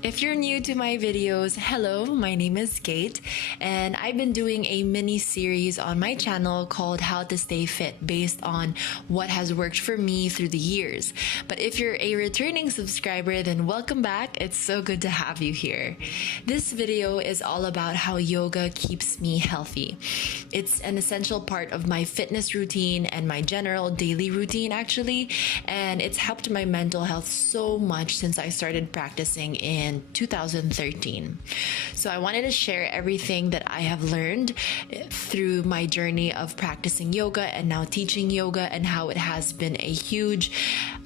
If you're new to my videos, hello, my name is Kate, and I've been doing a mini series on my channel called How to Stay Fit based on what has worked for me through the years. But if you're a returning subscriber, then welcome back. It's so good to have you here. This video is all about how yoga keeps me healthy. It's an essential part of my fitness routine and my general daily routine, actually, and it's helped my mental health so much since I started practicing in 2013. So I wanted to share everything that I have learned through my journey of practicing yoga and now teaching yoga, and how it has been a huge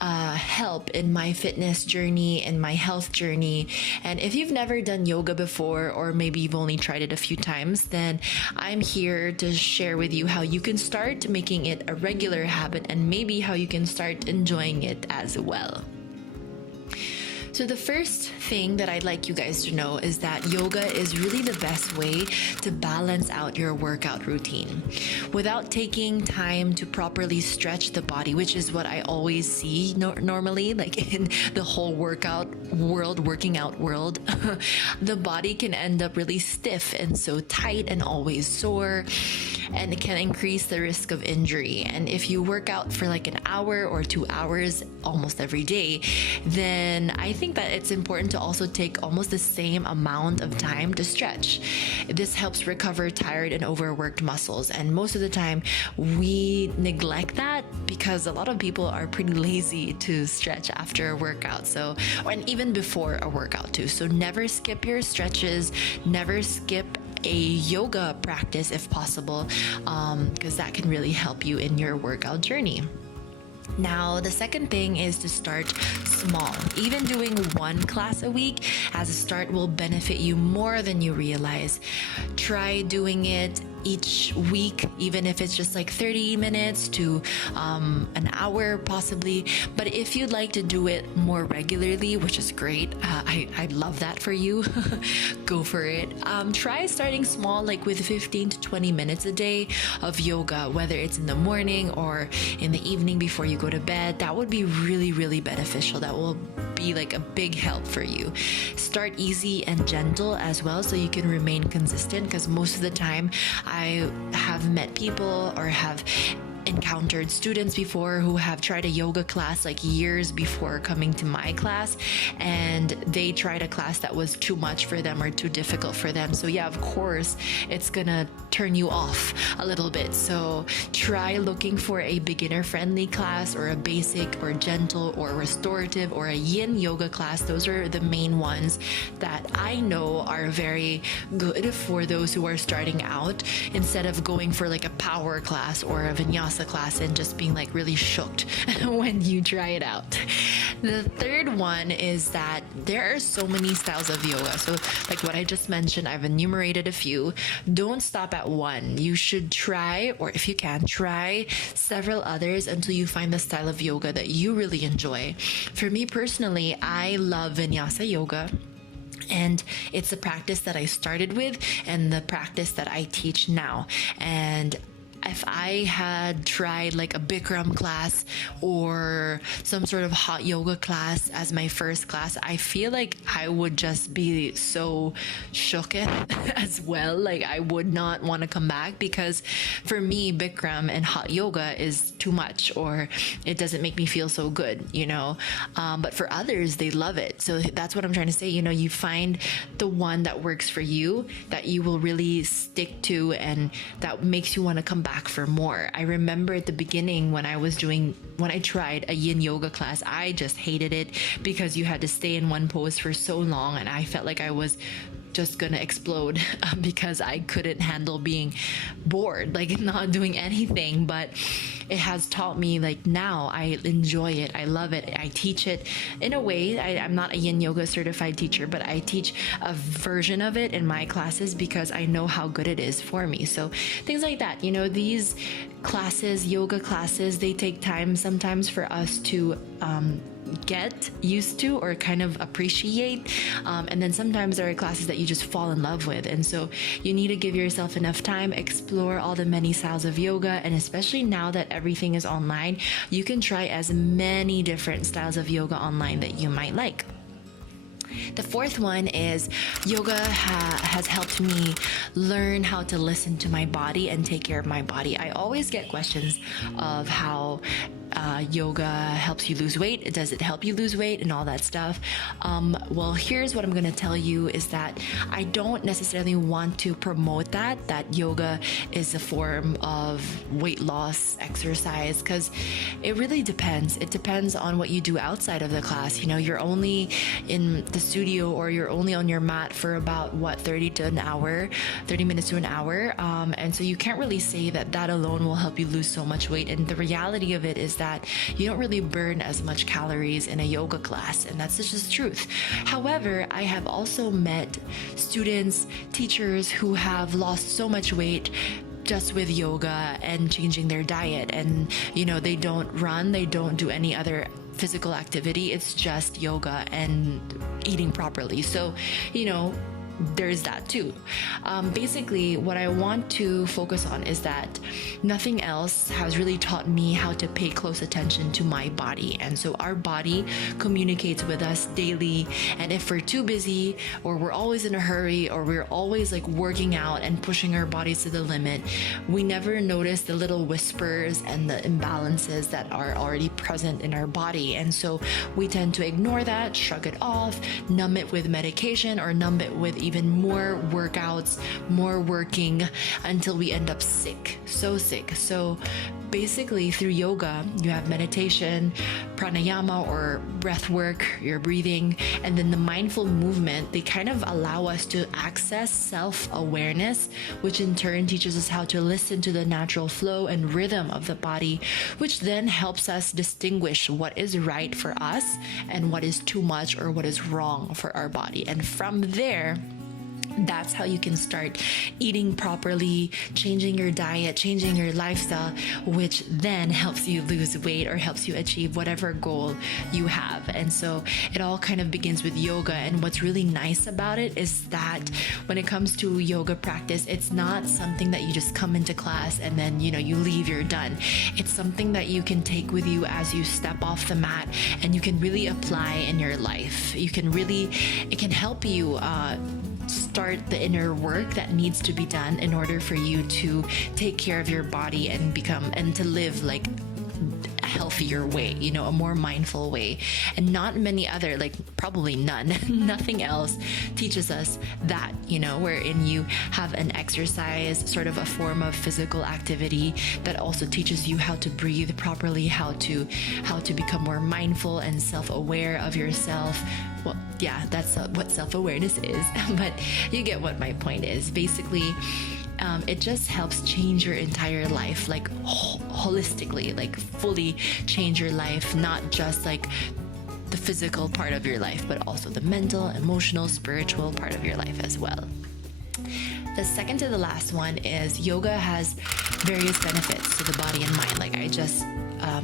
help in my fitness journey and my health journey. And if you've never done yoga before, or maybe you've only tried it a few times, then I'm here to share with you how you can start making it a regular habit, and maybe how you can start enjoying it as well. So the first thing that I'd like you guys to know is that yoga is really the best way to balance out your workout routine. Without taking time to properly stretch the body, which is what I always see normally, like in the whole working out world, the body can end up really stiff and so tight and always sore, and it can increase the risk of injury. And if you work out for like an hour or 2 hours almost every day, then I think that it's important to also take almost the same amount of time to stretch. This helps recover tired and overworked muscles, and most of the time we neglect that because a lot of people are pretty lazy to stretch after a workout, and even before a workout too. So never skip your stretches, never skip a yoga practice if possible, because that can really help you in your workout journey. Now, the second thing is to start small. Even doing one class a week as a start will benefit you more than you realize. Try doing it each week, even if it's just like 30 minutes to an hour possibly. But if you'd like to do it more regularly, which is great, I'd love that for you, go for it. Try starting small, like with 15 to 20 minutes a day of yoga, whether it's in the morning or in the evening before you go to bed. That would be really, really beneficial. That will be like a big help for you. Start easy and gentle as well, so you can remain consistent, because most of the time I have met people or have encountered students before who have tried a yoga class like years before coming to my class, and they tried a class that was too much for them or too difficult for them. So yeah, of course it's gonna turn you off a little bit. So try looking for a beginner friendly class, or a basic or gentle or restorative or a yin yoga class. Those are the main ones that I know are very good for those who are starting out, instead of going for like a power class or a vinyasa class and just being like really shocked when you try it out. The third one is that there are so many styles of yoga. So like what I just mentioned, I've enumerated a few. Don't stop at one. You should try, or if you can, try several others until you find the style of yoga that you really enjoy. For me personally, I love vinyasa yoga. And it's the practice that I started with and the practice that I teach now. And if I had tried like a Bikram class or some sort of hot yoga class as my first class, I feel like I would just be so shooketh as well. Like I would not want to come back, because for me, Bikram and hot yoga is too much, or it doesn't make me feel so good, but for others, they love it. So that's what I'm trying to say. You find the one that works for you, that you will really stick to, and that makes you want to come back for more. I remember at the beginning when I tried a yin yoga class, I just hated it because you had to stay in one pose for so long, and I felt like I was just gonna explode because I couldn't handle being bored, like not doing anything. But it has taught me, like, now I enjoy it, I love it, I teach it in a way. I'm not a yin yoga certified teacher, but I teach a version of it in my classes because I know how good it is for me. So things like that, these classes, yoga classes, they take time sometimes for us to get used to or kind of appreciate. And then sometimes there are classes that you just fall in love with. And so you need to give yourself enough time, explore all the many styles of yoga. And especially now that everything is online, you can try as many different styles of yoga online that you might like. The fourth one is yoga has helped me learn how to listen to my body and take care of my body. I always get questions of how yoga helps you lose weight. Does it help you lose weight and all that stuff? Well, here's what I'm going to tell you is that I don't necessarily want to promote that yoga is a form of weight loss exercise, because it really depends. It depends on what you do outside of the class. You know, you're only in the studio or you're only on your mat for about 30 minutes to an hour. And so you can't really say that alone will help you lose so much weight. And the reality of it is that you don't really burn as much calories in a yoga class, and that's just the truth. However, I have also met students, teachers who have lost so much weight just with yoga and changing their diet, and they don't run, they don't do any other physical activity, it's just yoga and eating properly. So there's that too. Basically, what I want to focus on is that nothing else has really taught me how to pay close attention to my body. And so our body communicates with us daily. And if we're too busy, or we're always in a hurry, or we're always like working out and pushing our bodies to the limit, we never notice the little whispers and the imbalances that are already present in our body. And so we tend to ignore that, shrug it off, numb it with medication, or numb it with even more workouts, more working, until we end up sick, so sick. So basically, through yoga, you have meditation, pranayama or breath work, your breathing, and then the mindful movement. They kind of allow us to access self-awareness, which in turn teaches us how to listen to the natural flow and rhythm of the body, which then helps us distinguish what is right for us and what is too much or what is wrong for our body. And from there, that's how you can start eating properly, changing your diet, changing your lifestyle, which then helps you lose weight or helps you achieve whatever goal you have. And so it all kind of begins with yoga. And what's really nice about it is that when it comes to yoga practice, it's not something that you just come into class and then, you leave, you're done. It's something that you can take with you as you step off the mat, and you can really apply in your life. It can help you start the inner work that needs to be done in order for you to take care of your body and to live like a healthier way, a more mindful way. And not many other, probably nothing else teaches us that, wherein you have an exercise, sort of a form of physical activity that also teaches you how to breathe properly, how to become more mindful and self-aware of yourself. Well, yeah, that's what self-awareness is, but you get what my point is. Basically, it just helps change your entire life, holistically, fully change your life, not just the physical part of your life, but also the mental, emotional, spiritual part of your life as well. The second to the last one is yoga has various benefits to the body and mind, like I just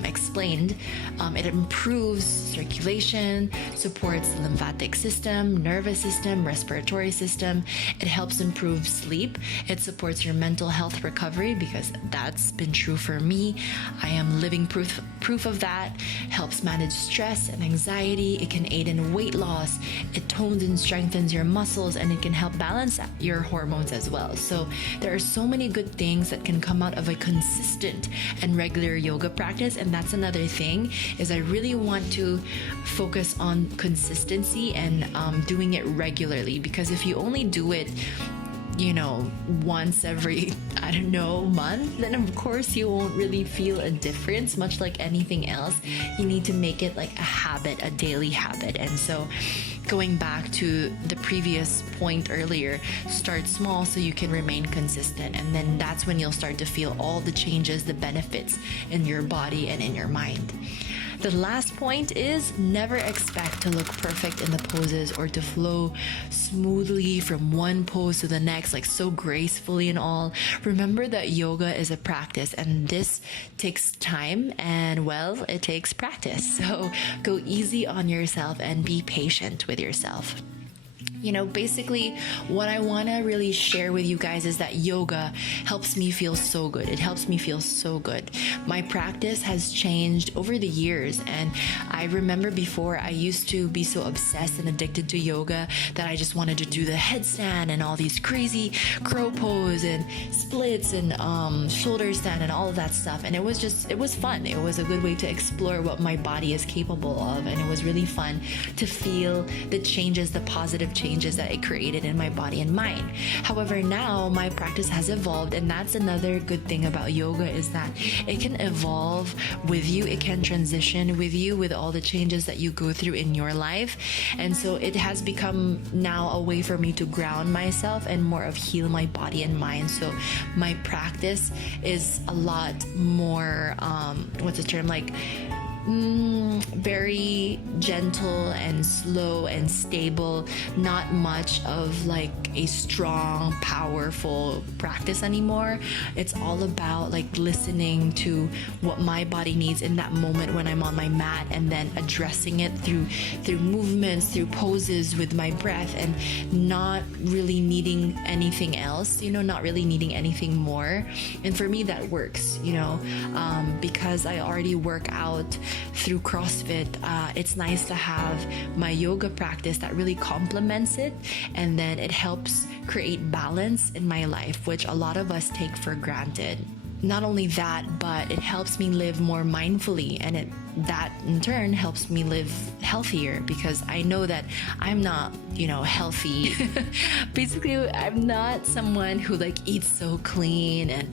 explained. It improves circulation, supports the lymphatic system, nervous system, respiratory system. It helps improve sleep. It supports your mental health recovery, because that's been true for me. I am living proof of that. Helps manage stress and anxiety. It can aid in weight loss. It tones and strengthens your muscles, and it can help balance your hormones as well. So there are so many good things that can come out of a consistent and regular yoga practice. And that's another thing, is I really want to focus on consistency and doing it regularly, because if you only do it once every, month, then of course you won't really feel a difference. Much like anything else, you need to make it like a habit, a daily habit. And so going back to the previous point earlier, start small so you can remain consistent. And then that's when you'll start to feel all the changes, the benefits in your body and in your mind. The last point is never expect to look perfect in the poses or to flow smoothly from one pose to the next, like so gracefully and all. Remember that yoga is a practice and this takes time and, well, it takes practice. So go easy on yourself and be patient with yourself. Basically what I want to really share with you guys is that yoga helps me feel so good. It helps me feel so good. My practice has changed over the years, and I remember before I used to be so obsessed and addicted to yoga that I just wanted to do the headstand and all these crazy crow pose and splits and shoulder stand and all of that stuff. And it was fun. It was a good way to explore what my body is capable of, and it was really fun to feel the changes, the positive changes that it created in my body and mind. However, now my practice has evolved, and that's another good thing about yoga is that it can evolve with you. It can transition with you with all the changes that you go through in your life. And so it has become now a way for me to ground myself and more of heal my body and mind. So my practice is a lot more, what's the term, like very gentle and slow and stable, not much of like a strong, powerful practice anymore. It's all about like listening to what my body needs in that moment when I'm on my mat, and then addressing it through movements, through poses, with my breath, and not really needing anything else, not really needing anything more. And for me that works, because I already work out through CrossFit. It's nice to have my yoga practice that really complements it, and then it helps create balance in my life, which a lot of us take for granted. Not only that, but it helps me live more mindfully, and that in turn helps me live healthier, because I know that I'm not, healthy. Basically, I'm not someone who like eats so clean and,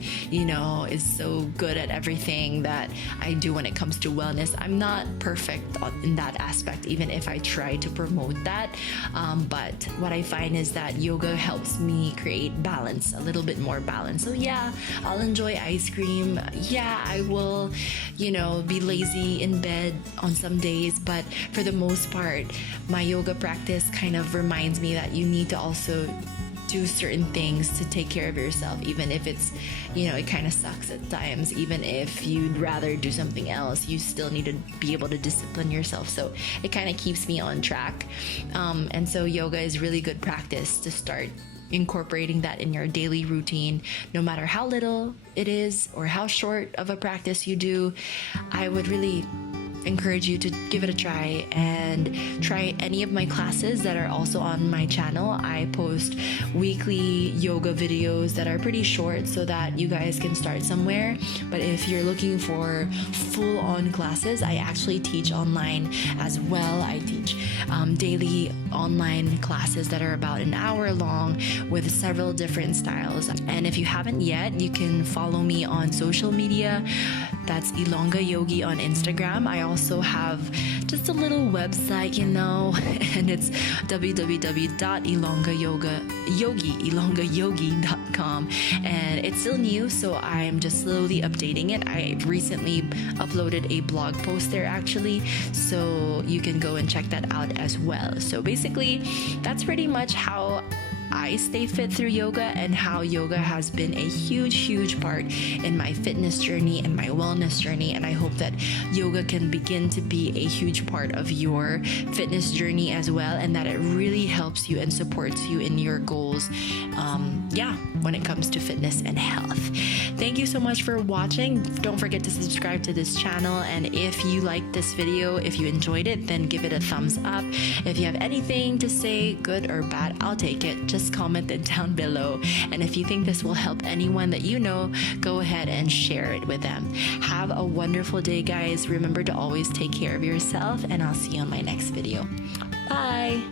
is so good at everything that I do when it comes to wellness. I'm not perfect in that aspect, even if I try to promote that. But what I find is that yoga helps me create balance, a little bit more balance. So yeah, I'll enjoy ice cream. Yeah, I will, be lazy in bed on some days, but for the most part, my yoga practice kind of reminds me that you need to also do certain things to take care of yourself, even if it's, it kind of sucks at times. Even if you'd rather do something else, you still need to be able to discipline yourself. So it kind of keeps me on track. And so yoga is really good practice to start incorporating that in your daily routine, no matter how little it is or how short of a practice you do. I would really encourage you to give it a try and try any of my classes that are also on my channel. I post weekly yoga videos that are pretty short so that you guys can start somewhere. But if you're looking for full-on classes, I actually teach online as well. I teach daily online classes that are about an hour long with several different styles. And if you haven't yet, you can follow me on social media. That's Ilonga Yogi on Instagram. I also have just a little website, and it's www.ilongayogi.com. And it's still new, so I'm just slowly updating it. I recently uploaded a blog post there actually, so you can go and check that out as well. So basically, that's pretty much how I stay fit through yoga, and how yoga has been a huge part in my fitness journey and my wellness journey. And I hope that yoga can begin to be a huge part of your fitness journey as well, and that it really helps you and supports you in your goals, when it comes to fitness and health. Thank you so much for watching. Don't forget to subscribe to this channel, and if you liked this video, if you enjoyed it, then give it a thumbs up. If you have anything to say, good or bad, I'll take it. Just comment it down below. And if you think this will help anyone that you know, go ahead and share it with them. Have a wonderful day, guys. Remember to always take care of yourself, and I'll see you on my next video. Bye.